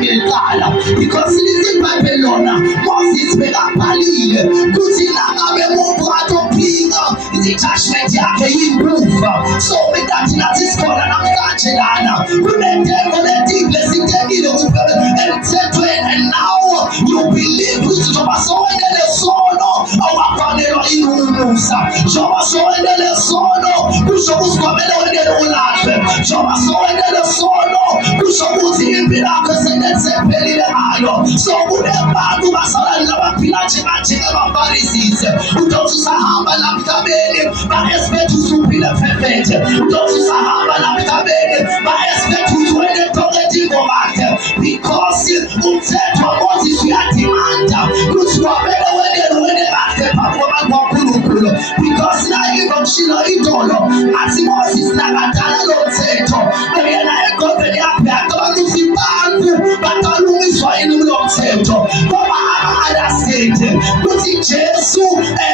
ngilqala because listen Babylon Moses bekabhalile kuthi nangabe umuntu atophika i-judgment yakhe yikufa. So mntathi nathi sikhona namhlanje lana kunentengo lethile sitekile emthethweni, and now you believe ukuthi njengoba sowendele sono awufanelwa inumusa, njengoba sowendele sono kusho kusikhomele wendele ulahle, njengoba sowendele sono kusho ukuthi impilo yakho senetsephelile ngayo. So kunebantu basalani abaphila njengabaFarisi, udothi usahamba la emhlabeni ba-expect ukuthi uphile perfect, udothi usahamba la emhlabeni ba-expect ukuthi wena etokethi ingobakhe because umthetho waMoses uyadimanda ukuthi wabele wendele kahle phambi kwabantu kaNkulunkulu, because naye ngokushilo idolo athi Moses nakadala lo mthetho yena engqondweni yakhe yacabanga ukuthi bantu batalungiswa yini kulo mthetho ngoba aba-understand ukuthi Jesu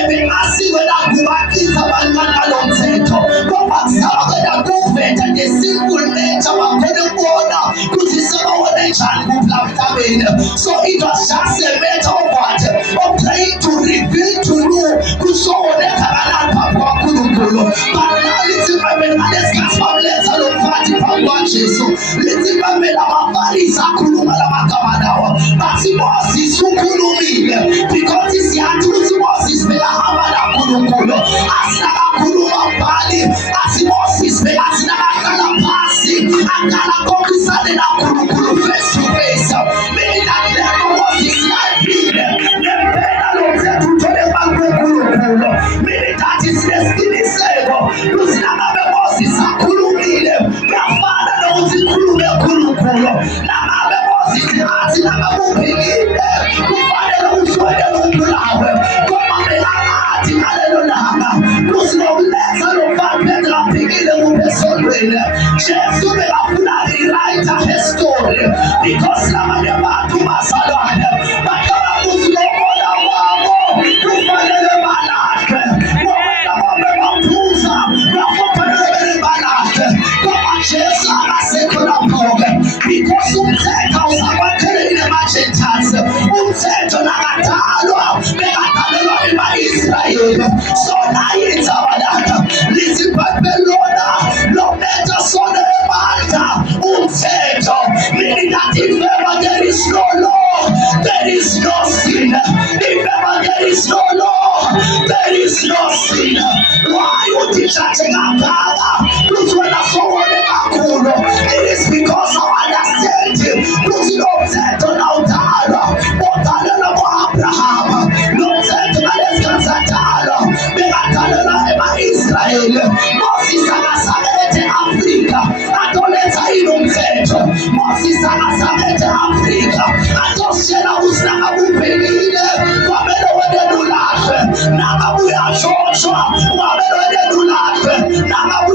bengasikwe nakubakisa abantwana balo mthetho ngoba kuzalwa kwena kuveta the sinful nature bakhona ukubona ukuthi sebawona njani kuphila emhlabeni. So it was just a matter of what? Of trying to reveal to you kusowona ekhangana phambi kwaNkulunkulu. But now lithi babela lesikhathi babuletha lo mfathi phambi kwaJesu, lithi babela abaFarisi akhuluma lamagama lawa bathi Moses ukhulumile because siyathi ukuthi Moses bekahamba naNkulunkulu, asinakhuluma mbali athi Moses bekasinakahlala phasi akala kokisane naNkulunkulu face to face. Meaning that level Moses lifile nempela lo mthetho uthole phambi kwaNkulunkulu, meaning that is nesiqiniseko ukuthi nangabe Moses akhulumile kuyafana nokuthi khulume uNkulunkulu. Nangabe Moses athi nangabe uphilile kufanele ushwele umbulawe ngoba bekanathi ngalelo langa kuthi nokuletha lo mfana bekaphikile kuphesondweni. Jesu bekafuna i-writer her story because labanye abantu basalwane bacaba ukuthi lo moya wabo kufanele balahle ngoba baphuza bafanele balahle ngoba Jesu akasekho lapho-ke because umthetho awusabakhelile ama-Gentiles, umthetho nakadalwa bekadalelwa ema-Israyeli. So naye inzabalala lithi Babylona lo metha sona emandla umthetho, meaning that if ever there is no law there is no sin, if ever there is no law there is no sin. Why would you judge kangaka ukuthi wena sowone kakhulu? It is because of understanding ukuthi lo mthetho nawudalwa udalelwa ku-Abraham, lo mthetho ngalesi sadalwa bekadalelwa ema-Israyeli. Moses akasabelethe Afrika atoletha yini umthetho, Moses akasabelethe Afrika atositshela ukuthi nangabe uphelile kwamele wendele ulahle, nangabe uyatshontshwa kwamele wendele ulahle, nangabe